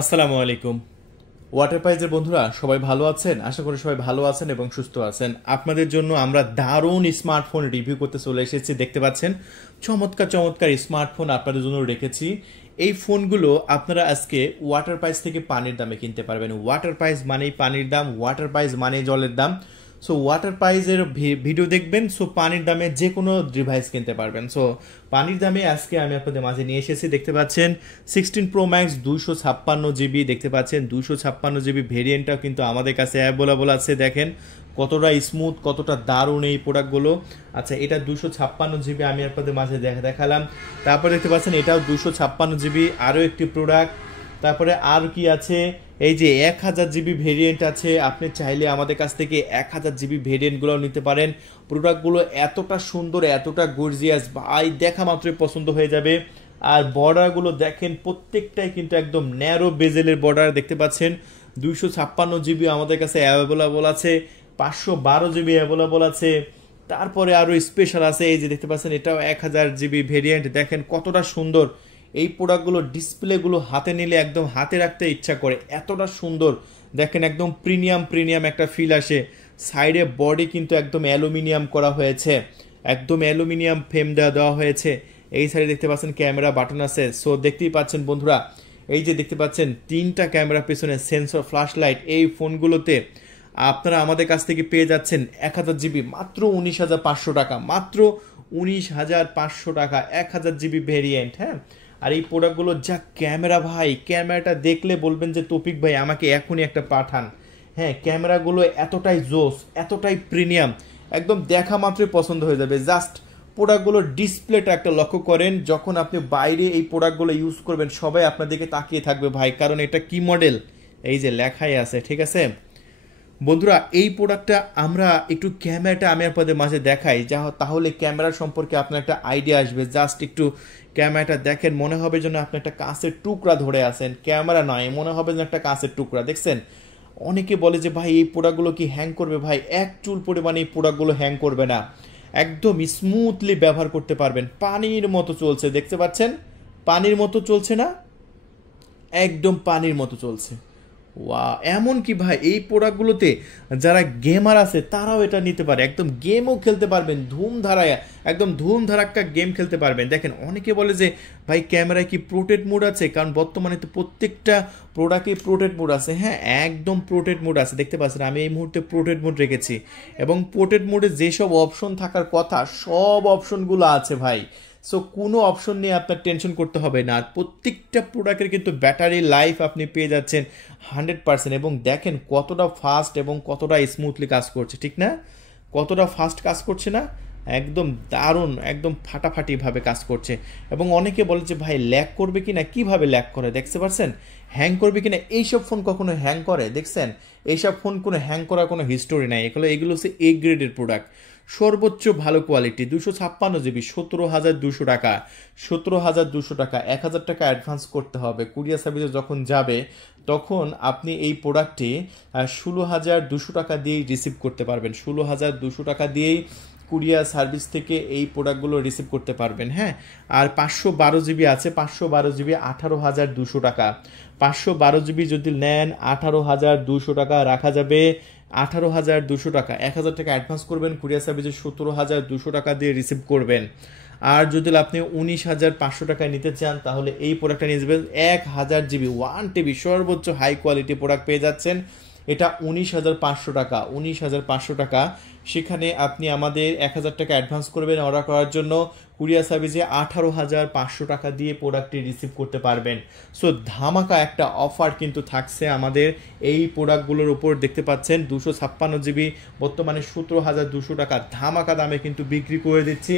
আসসালামু আলাইকুম। ওয়াটার প্রাইজের বন্ধুরা সবাই ভালো আছেন? আশা করি সবাই ভালো আছেন এবং সুস্থ আছেন। আপনাদের জন্য আমরা দারুণ স্মার্টফোন রিভিউ করতে চলে এসেছি। দেখতে পাচ্ছেন চমৎকার চমৎকার স্মার্টফোন আপনাদের জন্য রেখেছি। এই ফোনগুলো আপনারা আজকে ওয়াটার প্রাইজ থেকে পানির দামে কিনতে পারবেন। ওয়াটার প্রাইজ মানেই পানির দাম, ওয়াটার প্রাইজ মানেই জলের দাম। সো ওয়াটার প্রাইজের ভিডিও দেখবেন, সো পানির দামে যে কোনো ডিভাইস কিনতে পারবেন। সো পানির দামে আজকে আমি আপনাদের মাঝে নিয়ে এসেছি। দেখতে পাচ্ছেন 16 প্রো ম্যাক্স 256 জিবি, দেখতে পাচ্ছেন 256 জিবি ভেরিয়েন্টটাও কিন্তু আমাদের কাছে অ্যাভেলেবল আছে। দেখেন কতটা স্মুথ, কতটা দারুণ এই প্রোডাক্টগুলো। আচ্ছা, এটা 256 জিবি আমি আপনাদের মাঝে দেখালাম। তারপরে দেখতে পাচ্ছেন এটাও 256 জিবি, আরও একটি প্রোডাক্ট। তারপরে আর কি আছে, এই যে 1000 জিবি ভেরিয়েন্ট আছে। আপনি চাইলে আমাদের কাছ থেকে 1000 জিবি ভেরিয়েন্টগুলো নিতে পারেন। প্রোডাক্টগুলো এতটা সুন্দর, এতটা গর্জিয়াস, ভাই দেখা মাত্রই পছন্দ হয়ে যাবে। আর বর্ডারগুলো দেখেন প্রত্যেকটাই কিন্তু একদম ন্যারো বেজেলের বর্ডার। দেখতে পাচ্ছেন 256 জিবি আমাদের কাছে অ্যাভেলেবল আছে, 512 জিবি অ্যাভেলেবল আছে। তারপরে আরও স্পেশাল আছে, এই যে দেখতে পাচ্ছেন এটাও 1000 জিবি ভেরিয়েন্ট। দেখেন কতটা সুন্দর এই প্রোডাক্টগুলো, ডিসপ্লেগুলো হাতে নিলে একদম হাতে রাখতে ইচ্ছা করে, এতটা সুন্দর। দেখেন একদম প্রিমিয়াম প্রিমিয়াম একটা ফিল আসে। সাইডে বডি কিন্তু একদম অ্যালুমিনিয়াম করা হয়েছে, একদম অ্যালুমিনিয়াম ফ্রেম দেওয়া হয়েছে। এই সাইডে দেখতে পাচ্ছেন ক্যামেরা বাটন আছে। সো দেখতেই পাচ্ছেন বন্ধুরা, এই যে দেখতে পাচ্ছেন 3টা ক্যামেরা পেছনে, সেন্সর, ফ্ল্যাশ লাইট। এই ফোনগুলোতে আপনারা আমাদের কাছ থেকে পেয়ে যাচ্ছেন 1000 জিবি মাত্র 19,500 টাকা, মাত্র 19,500 টাকা 1000 জিবি ভেরিয়েন্ট। হ্যাঁ, আর এই প্রোডাক্টগুলো যা ক্যামেরা, ভাই ক্যামেরাটা দেখলে বলবেন যে তৌফিক ভাই আমাকে এখনই একটা পাঠান। হ্যাঁ, ক্যামেরাগুলো এতটাই জোস, এতটাই প্রিমিয়াম, একদম দেখা মাত্রই পছন্দ হয়ে যাবে। জাস্ট প্রোডাক্টগুলোর ডিসপ্লেটা একটা লক্ষ্য করেন, যখন আপনি বাইরে এই প্রোডাক্টগুলো ইউজ করবেন সবাই আপনার দিকে তাকিয়ে থাকবে ভাই, কারণ এটা কি মডেল, এই যে লেখাই আছে। ঠিক আছে বন্ধুরা, এই প্রোডাক্টটা আমরা একটু ক্যামেরাটা আমি আপনাদের মাঝে দেখাই, যা তাহলে ক্যামেরা সম্পর্কে আপনার একটা আইডিয়া আসবে। জাস্ট একটু ক্যামেরাটা দেখেন, মনে হবে যেন আপনি একটা কাঁচের টুকরা ধরে আছেন। ক্যামেরা নয়, মনে হবে যেন একটা কাঁচের টুকরা। দেখছেন, অনেকে বলে যে ভাই এই প্রোডাক্টগুলো কি হ্যাং করবে? ভাই এক চুল পরিমাণে এই প্রোডাক্টগুলো হ্যাং করবে না, একদম স্মুথলি ব্যবহার করতে পারবেন। পানির মতো চলছে, দেখতে পাচ্ছেন পানির মতো চলছে না, একদম পানির মতো চলছে। ওয়া, এমন কি ভাই এই প্রোডাক্টগুলোতে যারা গেমার আছে তারাও এটা নিতে পারে, একদম গেমও খেলতে পারবেন ধুমধারায়, একদম ধুমধারাক্কা গেম খেলতে পারবেন। দেখেন অনেকে বলে যে ভাই ক্যামেরায় কি প্রোটেক্ট মোড আছে, কারণ বর্তমানে তো প্রত্যেকটা প্রোডাক্টে প্রোটেক্ট মোড আছে। হ্যাঁ, একদম প্রোটেক্ট মোড আছে। দেখতে পাচ্ছেন আমি এই মুহূর্তে প্রোটেক্ট মোড রেখেছি, এবং প্রোটেক্ট মোডে যেসব অপশন থাকার কথা সব অপশনগুলো আছে ভাই। সো কোনো অপশন নিয়ে আপনার টেনশন করতে হবে না। আর প্রত্যেকটা প্রোডাক্টের কিন্তু ব্যাটারি লাইফ আপনি পেয়ে যাচ্ছেন 100%। এবং দেখেন কতটা ফাস্ট এবং কতটা স্মুথলি কাজ করছে, ঠিক না? কতটা ফাস্ট কাজ করছে না, একদম দারুণ, একদম ফাটাফাটিভাবে কাজ করছে। এবং অনেকে বলে যে ভাই ল্যাগ করবে কি না, কীভাবে ল্যাগ করে দেখতে পাচ্ছেন, হ্যাং করবে কি না। এইসব ফোন কখনো হ্যাং করে দেখছেন? এইসব ফোন কোনো হ্যাং করার কোনো হিস্টোরি নাই। এগুলো হচ্ছে এ গ্রেডের প্রোডাক্ট, সর্বোচ্চ ভালো কোয়ালিটি। 256 জিবি 17,200 টাকা, 17,200 টাকা। 1,000 টাকা অ্যাডভান্স করতে হবে। কুরিয়ার সার্ভিসে যখন যাবে তখন আপনি এই প্রোডাক্টটি 16,200 টাকা দিয়েই রিসিভ করতে পারবেন। 16,200 টাকা দিয়েই কুরিয়ার সার্ভিস থেকে এই প্রোডাক্টগুলো রিসিভ করতে পারবেন। হ্যাঁ, আর 512 জিবি আছে, 512 জিবি 18,200 টাকা। 512 জিবি যদি নেন 18,200 টাকা রাখা যাবে। 18,200 টাকা, 1,000 টাকা অ্যাডভান্স করবেন, কুরিয়ার সার্ভিসে 17,200 টাকা দিয়ে রিসিভ করবেন। আর যদি আপনি 19,500 টাকায় নিতে চান তাহলে এই প্রোডাক্টটা নিয়ে যাবেন 1000 জিবি 1 TB সর্বোচ্চ হাই কোয়ালিটি প্রোডাক্ট পেয়ে যাচ্ছেন। এটা 19,500 টাকা, 19,500 টাকা। সেখানে আপনি আমাদের 1,000 টাকা অ্যাডভান্স করবেন অর্ডার করার জন্য, কুরিয়ার সার্ভিসে 18,500 টাকা দিয়ে প্রোডাক্টটি রিসিভ করতে পারবেন। সো ধামাকা একটা অফার কিন্তু থাকছে আমাদের এই প্রোডাক্টগুলোর উপর। দেখতে পাচ্ছেন 256 জিবি বর্তমানে 17,200 টাকা ধামাকা দামে কিন্তু বিক্রি করে দিচ্ছি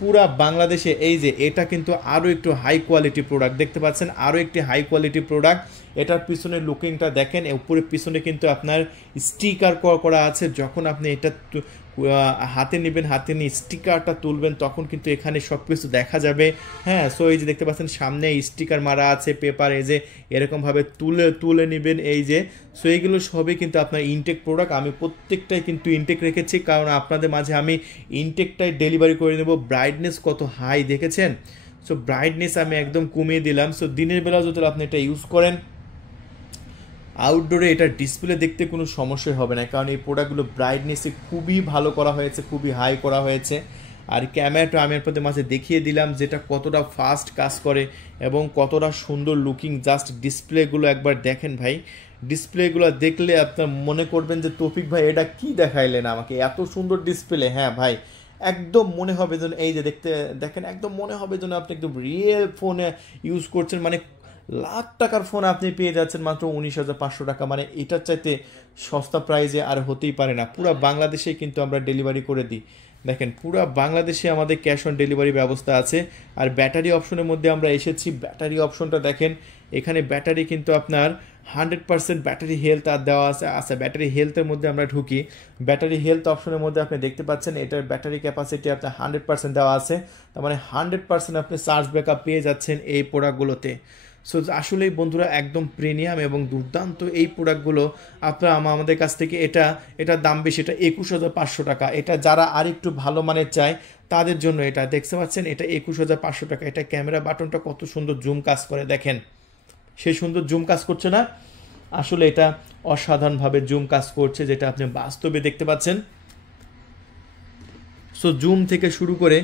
পুরা বাংলাদেশে। এই যে এটা কিন্তু আরও একটু হাই কোয়ালিটি প্রোডাক্ট, দেখতে পাচ্ছেন আরও একটি হাই কোয়ালিটি প্রোডাক্ট। এটার পিছনে লুকিংটা দেখেন, উপরে পিছনে কিন্তু আপনার স্টিকার করা আছে। যখন আপনি এটা হাতে নেবেন, হাতে নিয়ে স্টিকারটা তুলবেন তখন কিন্তু এখানে সব কিছু দেখা যাবে। হ্যাঁ, সো এই যে দেখতে পাচ্ছেন সামনে স্টিকার মারা আছে, পেপার, এই যে এরকমভাবে তুলে নেবেন। এই যে সো এইগুলো সবই কিন্তু আপনার ইনটেক প্রোডাক্ট। আমি প্রত্যেকটাই কিন্তু ইনটেক রেখেছি, কারণ আপনাদের মাঝে আমি ইনটেকটাই ডেলিভারি করে নেব। ব্রাইটনেস কত হাই দেখেছেন? সো ব্রাইটনেস আমি একদম কমিয়ে দিলাম। সো দিনের বেলা যদি আপনি এটা ইউজ করেন আউটডোরে এটা ডিসপ্লে দেখতে কোনো সমস্যা হবে না, কারণ এই প্রোডাক্টগুলো ব্রাইটনেসে খুবই ভালো করা হয়েছে, খুবই হাই করা হয়েছে। আর ক্যামেরাটা আমি আপনাদের মাঝে দেখিয়ে দিলাম যেটা কতটা ফাস্ট কাজ করে এবং কতটা সুন্দর লুকিং। জাস্ট ডিসপ্লেগুলো একবার দেখেন ভাই, ডিসপ্লেগুলো দেখলে আপনার মনে করবেন যে তৌফিক ভাই এটা কি দেখাইলেন আমাকে, এত সুন্দর ডিসপ্লে। হ্যাঁ ভাই, একদম মনে হবে যেন এই যে দেখেন একদম মনে হবে যেন আপনি একদম রিয়েল ফোনে ইউজ করছেন, মানে লাখ টাকার ফোন আপনি পেয়ে যাচ্ছেন মাত্র 19,500 টাকা। মানে এটার চাইতে সস্তা প্রাইজে আর হতেই পারে না। পুরো বাংলাদেশে কিন্তু আমরা ডেলিভারি করে দিই। দেখেন পুরো বাংলাদেশে আমাদের ক্যাশ অন ডেলিভারি ব্যবস্থা আছে। আর ব্যাটারি অপশনের মধ্যে আমরা এসেছি, ব্যাটারি অপশনটা দেখেন, এখানে ব্যাটারি কিন্তু আপনার 100% ব্যাটারি হেলথ আর দেওয়া আছে। ব্যাটারি হেলথের মধ্যে আমরা ঢুকি, ব্যাটারি হেলথ অপশনের মধ্যে আপনি দেখতে পাচ্ছেন এটার ব্যাটারি ক্যাপাসিটি আপনার 100% দেওয়া আছে। তার মানে 100% আপনি চার্জ ব্যাকআপ পেয়ে যাচ্ছেন এই প্রোডাক্টগুলোতে। সো আসলেই বন্ধুরা একদম প্রিমিয়াম এবং দুর্দান্ত এই প্রোডাক্টগুলো আপনারা আমাদের কাছ থেকে এটার দাম বেশি, এটা 21,500 টাকা। এটা যারা আরেকটু ভালো মানের চায় তাদের জন্য এটা দেখতে পাচ্ছেন, এটা 21,500 টাকা। এটা ক্যামেরা বাটনটা কত সুন্দর জুম কাজ করে দেখেন, সেই সুন্দর জুম কাজ করছে না? আসলে এটা অসাধারণভাবে জুম কাজ করছে, যেটা আপনি বাস্তবে দেখতে পাচ্ছেন। সো জুম থেকে শুরু করে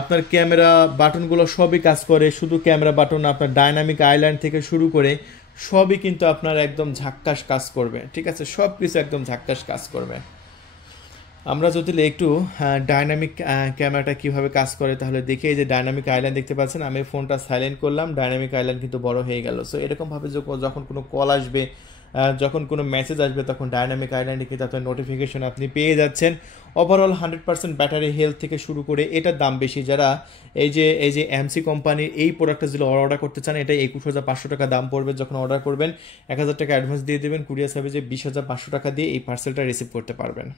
আপনার ক্যামেরা বাটনগুলো সবই কাজ করে। শুধু ক্যামেরা বাটন, আপনার ডাইনামিক আইল্যান্ড থেকে শুরু করে সবই কিন্তু আপনার একদম ঝাক্কাস কাজ করবে, ঠিক আছে? সব কিছু একদম ঝাক্কাস কাজ করবে। আমরা যদি একটু ডাইনামিক ক্যামেরাটা কিভাবে কাজ করে তাহলে দেখি। এই যে ডাইনামিক আইল্যান্ড দেখতে পাচ্ছেন, আমি ফোনটা সাইলেন্ট করলাম, ডাইনামিক আইল্যান্ড কিন্তু বড় হয়ে গেল। সো এরকমভাবে যখন কোনো কল আসবে, যখন কোনো মেসেজ আসবে, তখন ডাইনামিক আইল্যান্ডে কিন্তু আপনার নোটিফিকেশন আপনি পেয়ে যাচ্ছেন। ওভারঅল 100% ব্যাটারি হেলথ থেকে শুরু করে এটার দাম বেশি। যারা এই যে এমসি কোম্পানির এই প্রোডাক্টটা যদি অর্ডার করতে চান, এটা 21,500 টাকা দাম পড়বে। যখন অর্ডার করবেন 1,000 টাকা অ্যাডভান্স দিয়ে দেবেন, কুরিয়ার সার্ভিসে 20,500 টাকা দিয়ে এই পার্সেলটা রিসিভ করতে পারবেন।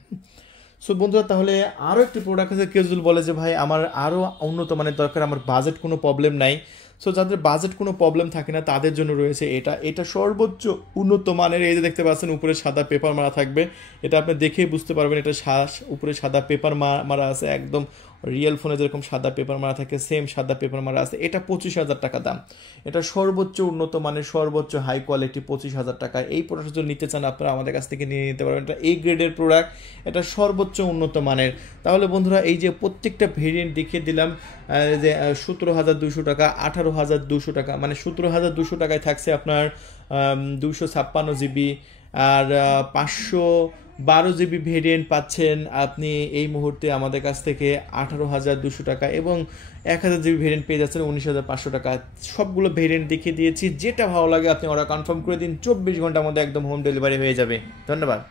সো বন্ধুরা, তাহলে আরও একটি প্রোডাক্ট আছে। কেউ যদি বলে যে ভাই আমার আরও উন্নত মানের দরকার, আমার বাজেট কোনো প্রবলেম নাই, সো যাদের বাজেট কোনো প্রবলেম থাকে না তাদের জন্য রয়েছে এটা সর্বোচ্চ উন্নত মানের। এই যে দেখতে পাচ্ছেন উপরে সাদা পেপার মারা থাকবে, এটা আপনি দেখেই বুঝতে পারবেন এটা উপরে সাদা পেপার মারা আছে, একদম রিয়েল ফোনে যেরকম সাদা পেপার মারা থাকে সেম সাদা পেপার মারা আছে। এটা 25,000 টাকা দাম। এটা সর্বোচ্চ উন্নত মানের, সর্বোচ্চ হাই কোয়ালিটি, 25,000 টাকা। এই প্রোডাক্ট যদি নিতে চান আপনারা আমাদের কাছ থেকে নিয়ে নিতে পারবেন। এটা এই গ্রেডের প্রোডাক্ট, এটা সর্বোচ্চ উন্নত মানের। তাহলে বন্ধুরা, এই যে প্রত্যেকটা ভেরিয়েন্ট দেখিয়ে দিলাম, যে 17,200 টাকা, 18,200 টাকা, মানে 17,200 টাকায় থাকছে আপনার 256 জিবি, আর 512 জিবি ভেরিয়েন্ট পাচ্ছেন আপনি এই মুহূর্তে আমাদের কাছ থেকে 18,200 টাকা, এবং 1,000 জিবি ভেরিয়েন্ট পেয়ে যাচ্ছেন 19,500 টাকা। সবগুলো ভেরিয়েন্ট দেখিয়ে দিয়েছি, যেটা ভালো লাগে আপনি অর্ডার কনফার্ম করে দিন, 24 ঘন্টার মধ্যে একদম হোম ডেলিভারি হয়ে যাবে। ধন্যবাদ।